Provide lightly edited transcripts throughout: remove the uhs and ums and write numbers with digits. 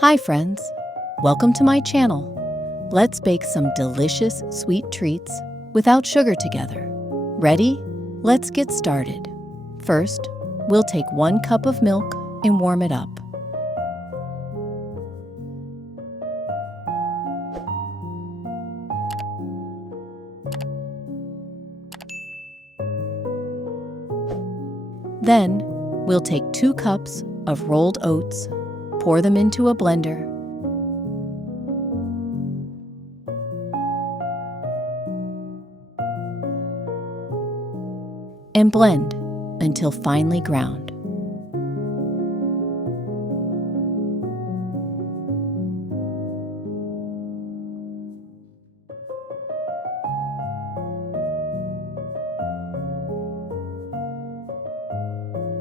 Hi friends, welcome to my channel. Let's bake some delicious sweet treats without sugar together. Ready? Let's get started. First, we'll take 1 cup of milk and warm it up. Then, we'll take 2 cups of rolled oats, pour them into a blender, and blend until finely ground.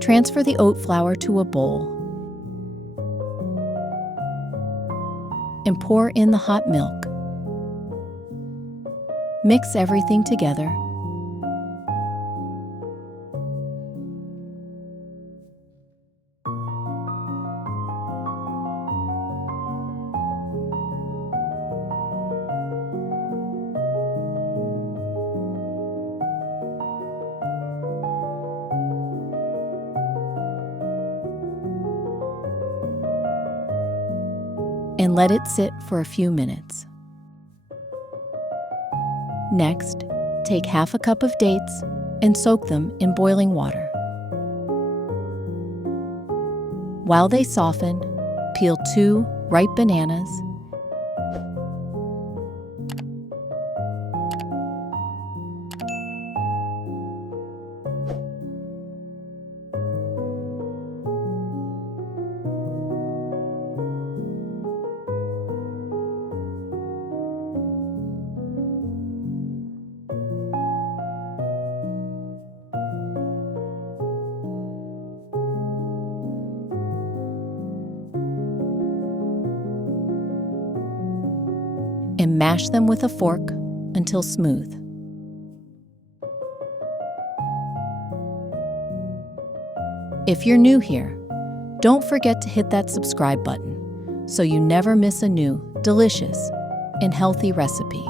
Transfer the oat flour to a bowl and pour in the hot milk. Mix everything together. And let it sit for a few minutes. Next, take half a cup of dates and soak them in boiling water. While they soften, peel 2 ripe bananas, and mash them with a fork until smooth. If you're new here, don't forget to hit that subscribe button so you never miss a new, delicious, and healthy recipe.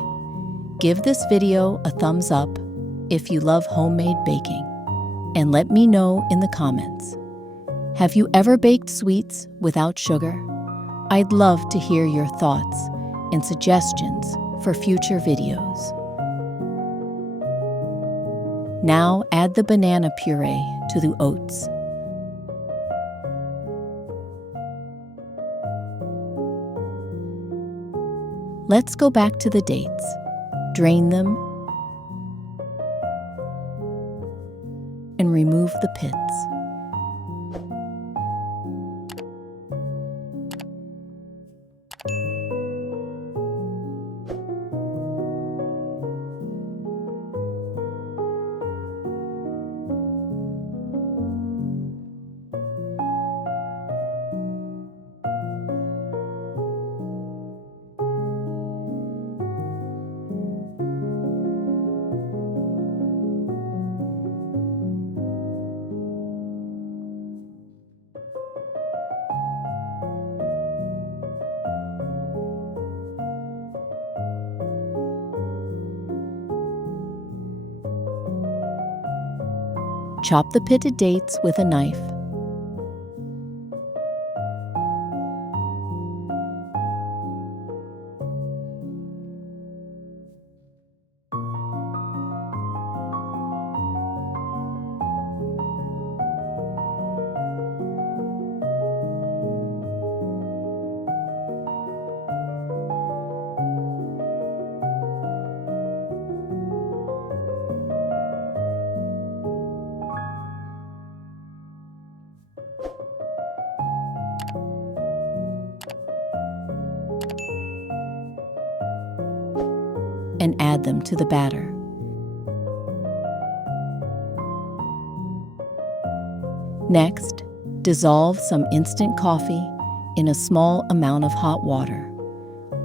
Give this video a thumbs up if you love homemade baking, and let me know in the comments. Have you ever baked sweets without sugar? I'd love to hear your thoughts and suggestions for future videos. Now add the banana puree to the oats. Let's go back to the dates. Drain them and remove the pits. Chop the pitted dates with a knife. And add them to the batter. Next, dissolve some instant coffee in a small amount of hot water.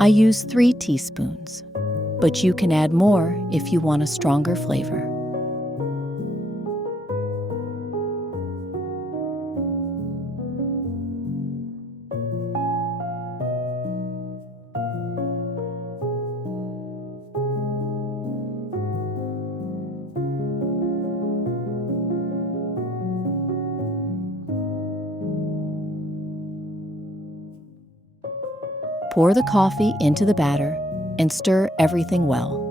I use 3 teaspoons, but you can add more if you want a stronger flavor. Pour the coffee into the batter and stir everything well.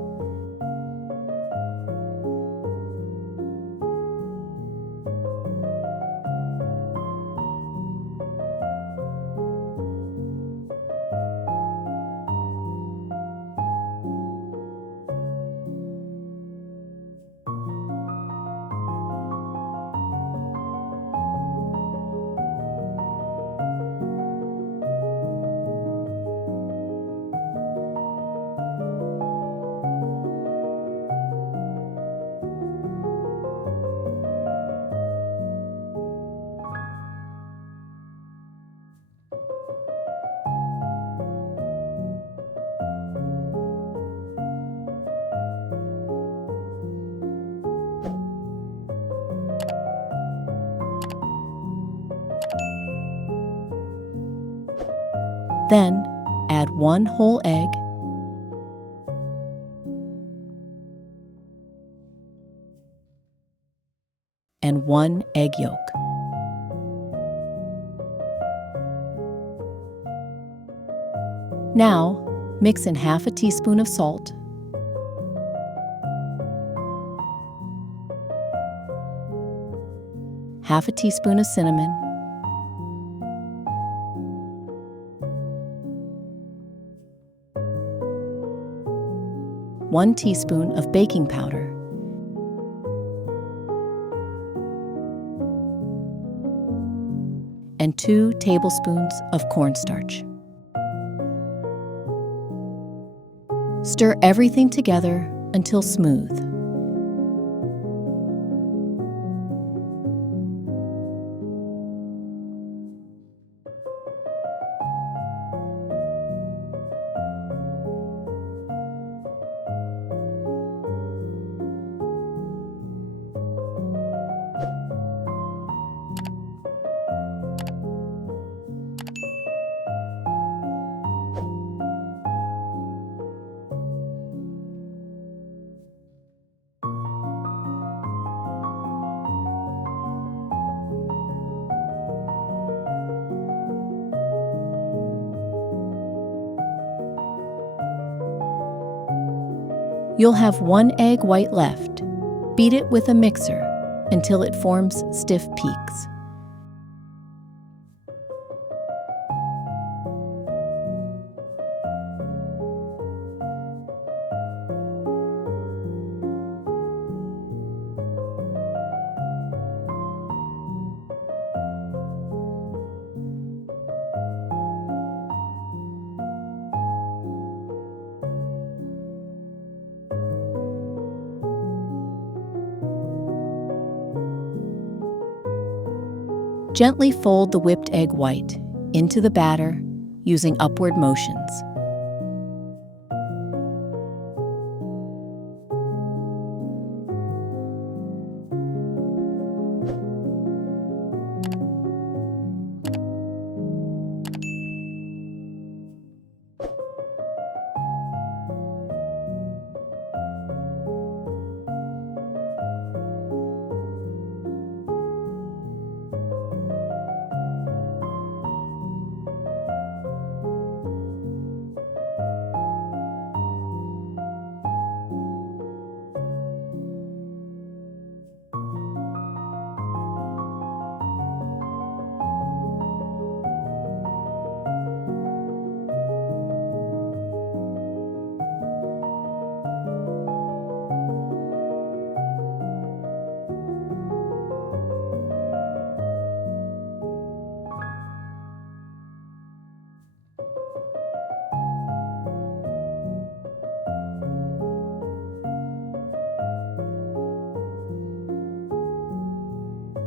Then, add 1 whole egg, and 1 egg yolk. Now, mix in half a teaspoon of salt, half a teaspoon of cinnamon, 1 teaspoon of baking powder, and 2 tablespoons of cornstarch. Stir everything together until smooth. You'll have 1 egg white left. Beat it with a mixer until it forms stiff peaks. Gently fold the whipped egg white into the batter using upward motions.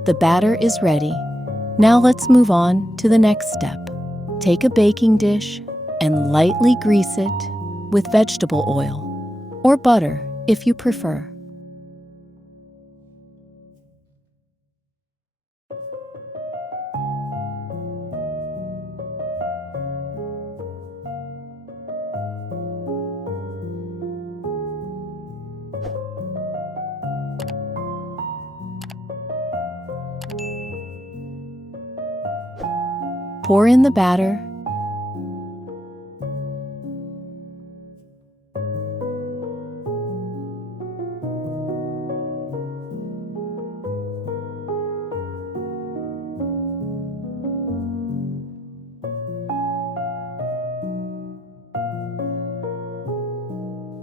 The batter is ready. Now let's move on to the next step. Take a baking dish and lightly grease it with vegetable oil or butter if you prefer. Pour in the batter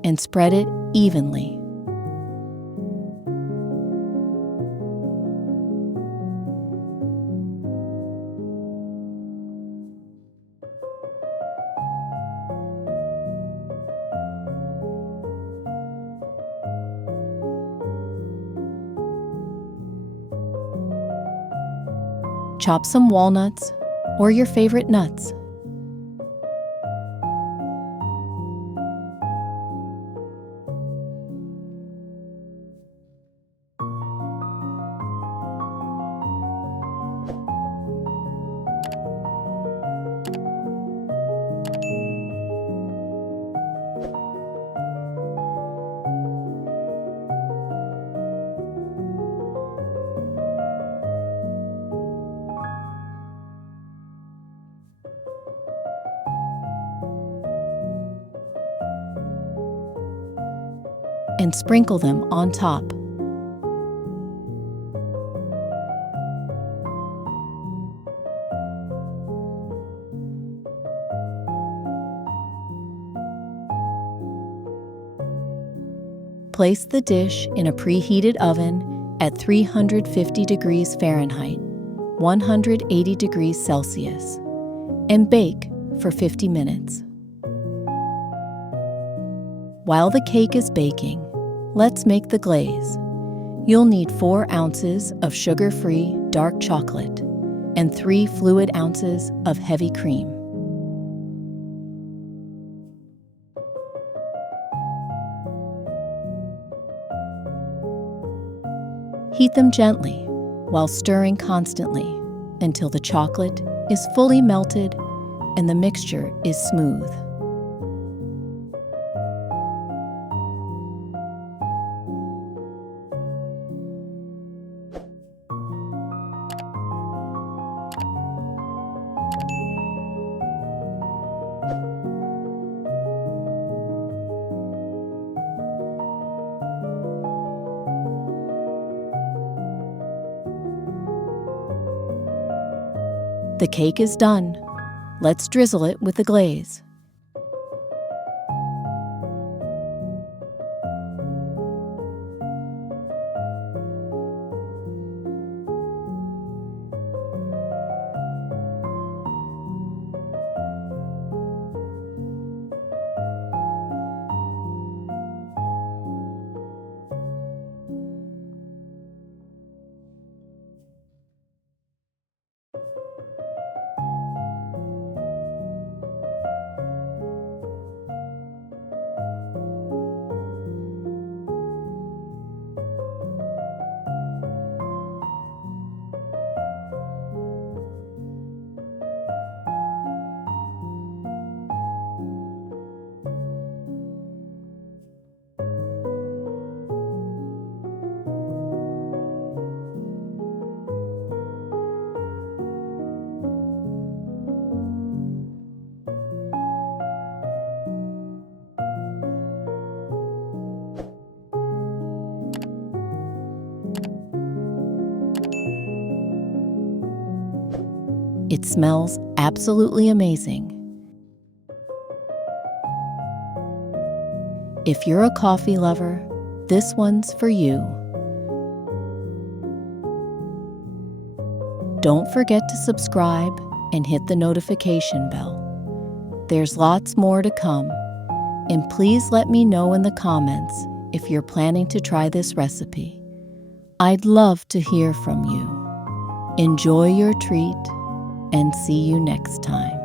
and spread it evenly. Chop some walnuts or your favorite nuts. And sprinkle them on top. Place the dish in a preheated oven at 350 degrees Fahrenheit, 180 degrees Celsius, and bake for 50 minutes. While the cake is baking, let's make the glaze. You'll need 4 ounces of sugar-free dark chocolate and 3 fluid ounces of heavy cream. Heat them gently while stirring constantly until the chocolate is fully melted and the mixture is smooth. The cake is done. Let's drizzle it with the glaze. It smells absolutely amazing. If you're a coffee lover, this one's for you. Don't forget to subscribe and hit the notification bell. There's lots more to come, and please let me know in the comments if you're planning to try this recipe. I'd love to hear from you. Enjoy your treat, and see you next time.